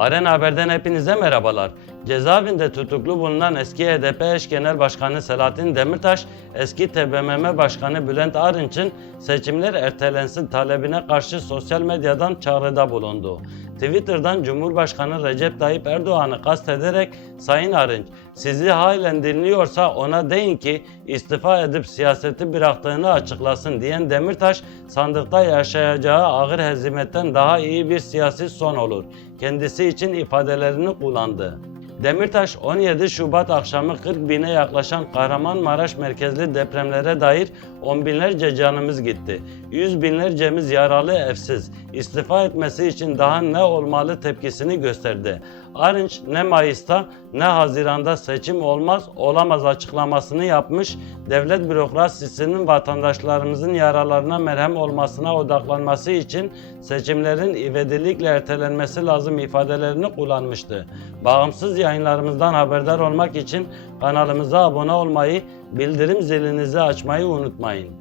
Arena Haber'den hepinize merhabalar. Cezaevinde tutuklu bulunan eski HDP eş genel başkanı Selahattin Demirtaş, eski TBMM başkanı Bülent Arınç'ın seçimler ertelensin talebine karşı sosyal medyadan çağrıda bulundu. Twitter'dan Cumhurbaşkanı Recep Tayyip Erdoğan'ı kastederek Sayın Arınç, sizi halen dinliyorsa ona deyin ki istifa edip siyaseti bıraktığını açıklasın diyen Demirtaş, sandıkta yaşayacağı ağır hezimetten daha iyi bir siyasi son olur. Kendisi için ifadelerini kullandı. Demirtaş 17 Şubat akşamı 40 bine yaklaşan Kahramanmaraş merkezli depremlere dair on binlerce canımız gitti. Yüz binlercemiz yaralı evsiz. İstifa etmesi için daha ne olmalı tepkisini gösterdi. Arınç ne Mayıs'ta ne Haziran'da seçim olmaz olamaz açıklamasını yapmış. Devlet bürokrasisinin vatandaşlarımızın yaralarına merhem olmasına odaklanması için seçimlerin ivedilikle ertelenmesi lazım ifadelerini kullanmıştı. Bağımsız yayınlarımızdan haberdar olmak için kanalımıza abone olmayı, bildirim zilinizi açmayı unutmayın.